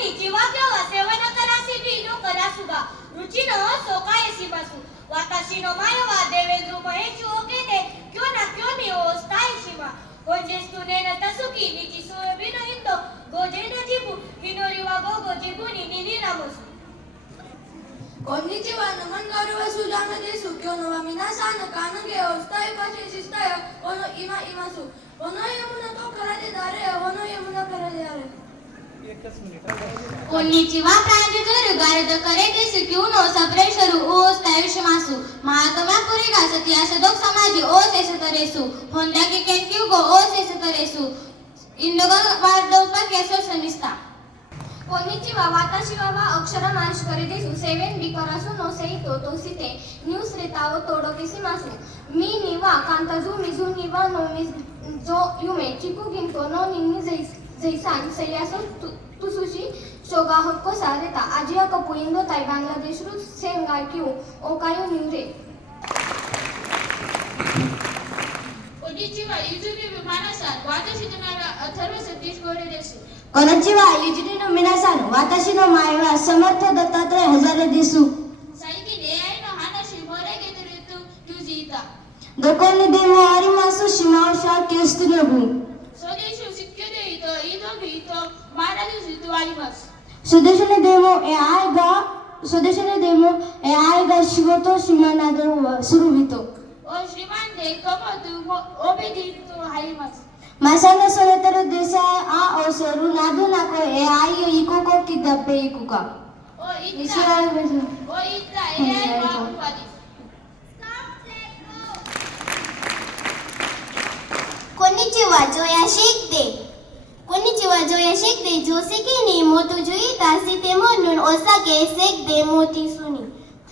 कोणीची वाक्य वा सेवन करासी बिनो करासुगा रुचि न सोकायसी बसु वाताशी नो मायवा देवेंद्र महेश ओके दे क्यों ना क्यों नि ओ स्थायशीमा कोंजेस तुने न तसुकी निची सोबिनो हिंदो गोजे न जिबु हिनोरी वा गोगो जिबुनी निनी नामसु Konnichiwa namangaru wa sujana desu kyono wa minasan kanage o stai kashi shistaya ono ima imasu ono yamuna to karade dare ono yamuna karade dare Konnichiwa pranjagaru garada kare desu kyono sapresharu o stai shimasu mahatma kuriga satya sadok samaji o sesataresu honda ke kenkyu go o sesataresu indoga wardo pa keso sanista Konnichiwa watashi wa akshara marish kare desu seven bikarasu no seito to site news retao todo kesimasu mi ni wa kantazu mizu ni wa no mizo yume chiku ginto no ninni zaisan seyaso tusushi shoga hokko sareta ajia kapuindo tai bangladesh ru sengai kyu okayo niure Konnichiwa yuzumi minasan watashi tanara atharva satish gore desu Konnichiwa, Yujiri no minasan, watashi no mae wa Samartha Dattatreya Hazare desu. Saiki de ai no hanashi morege turitu tujita. Doko ni demo arimasu shimao sha kestu nobu. Sodeshu shikyude ito ido bito marazu jitu arimasu. Sodeshu ni demo e aiga shigoto shimanado surubito. O shriman de komotu obeditu harimasu. Masana soletero desa a oseru nadu nako e ayo ikoko kidape ikuka. O ita Ishira besu. o ita e ai wa upadi. Konnichiwa Joya Shekde. Konnichiwa Joya Shekde Joseki ni motu juita site monun osake sekde moti suni.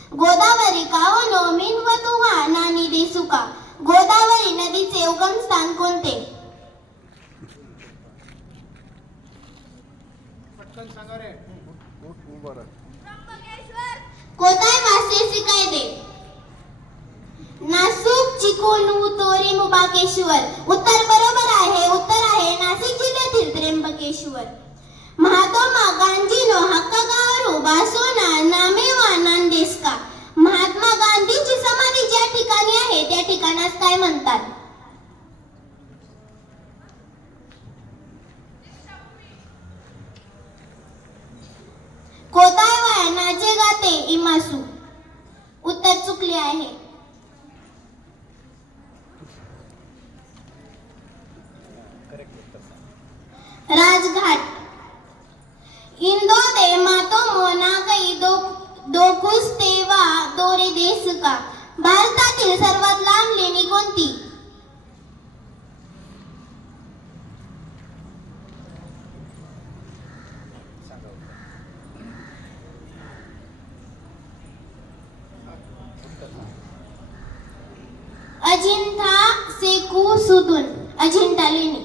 Godavari काओ नो मिनवतु वा नानी देसुका. गोदावरी नदीचे उगम स्थान कोणते? कोताय वासे सिकायदे नाशिक चिकोलू तोरी मुबाकेश्वर उत्तर बरोबर आहे उत्तर आहे नाशिक जिल्ह्यातील त्र्यंबकेश्वर महात्मा गांधीनो हक्कावर बासोना नामेवा नांदेस्का महात्मा गांधींची समाधी ज्या ठिकाणी आहे त्या ठिकाणास काय म्हणतात कोतायवा नाचे गाते इमासू उत्तर चुकले आहे राजघाट इंदो दे मातो मोना गई दो कुस्तेवा दोरे देश का भारतातील सर्वात लांब लेणी कोणती अजिंठा सेकू सुदून अजिंठा लेणी